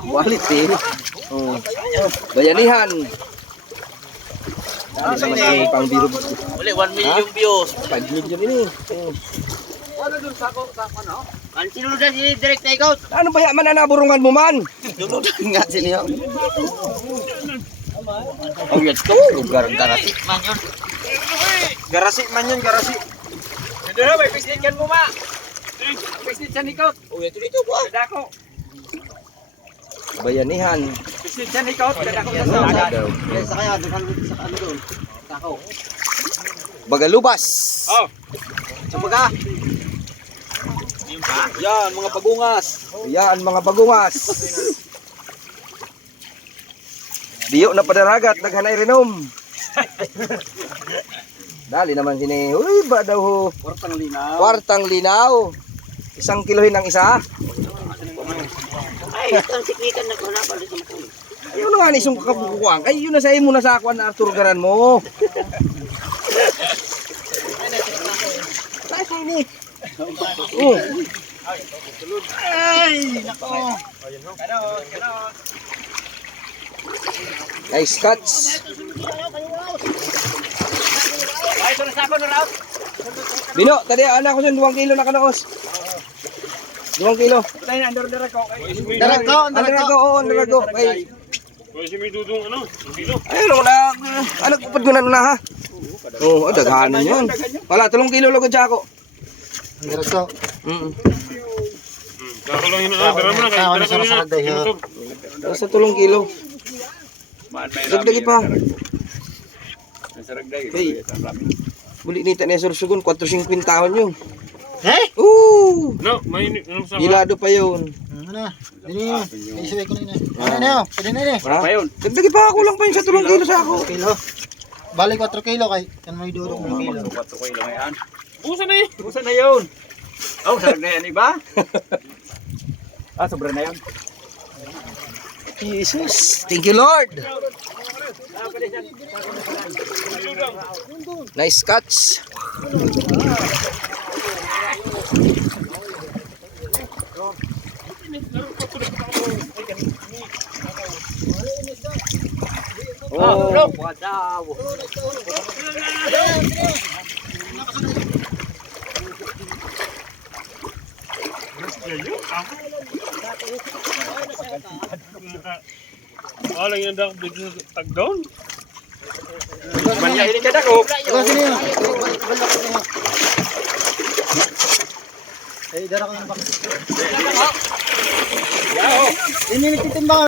Quality. Oh. Bayanihan. Dami naman yung pang biro. Uli, 1 million views. 5 million ini. Ano dun sa ano? Ang sinuludan si Direct na ikaw. Ano ba yan? Mananaburungan mo man? Sinuludan nga sila. Oh, yan to. Lugar garasi. Man yun. Garasi man yun, garasi. Ito na, may pislit yan mo ma. Pislit siya nikot. Uy, ito dito ba? Dadako. Bayanihan. Pislit siya nikot. Dadako sa Ano sa. daw? Sa kaya, doon sa ano doon. Tako. Bagalubas. Oh. Sa baga. Yan, mga pagungas. Yan mga bagungas. Diyo na padaragat, naghanay rinom. Dali naman sini. Uy, ba daw ho? Kwartang linaw. Kwartang linaw. 1 kilohin ng isa. Ay, itong tiknikan na ko na pala sa mga. Ayaw na nga isang kakabukuang. Ay, yun na sa imo na sa akwan na Arthur Garan mo. Ay, sini. Oh. Ay, nako. Kanon. Nice cuts. Ay, ito na sa ako na raw. Bino, tadi anak ko sa 2 kilo na kanaos. 2 kilo. Tayo na, andar ko. Andarago, oo, andarago. Ay, Kasi may dudong ano, ang kilo. ayun na, anak upad ko na ha. Oo, daghanan yun. Wala, 3 kilo lagod siya ako. Diretso. Kakalangin na, dara mo na, kaya dara ko na. Kinutog. Basta 3 kilo. Dagdagi pa. Hey, buli nita ni Sursugon, 450 tahon yun. Eh? Oo, No, may ano sa gilado pa yun. Ano na? Dini na. Isipay ko na. Ano na yun? Pwede na yun. Ha? Dagdagi pa, kulang pa yun sa 3 kilo sa ako. Kilo. Balik 4 kilo kay kan may duro ng kilo. Busa na eh. Busa na yun. Oh, sarap na yan, iba? Sobra na yan. Jesus, thank you Lord. Nice catch. Oh, wadaw. Alang yung dak dito sa tagdown. Manya ini kada ko. Ito sini. Eh, dara ko yung bakit. Yao. Ini nagtitimbang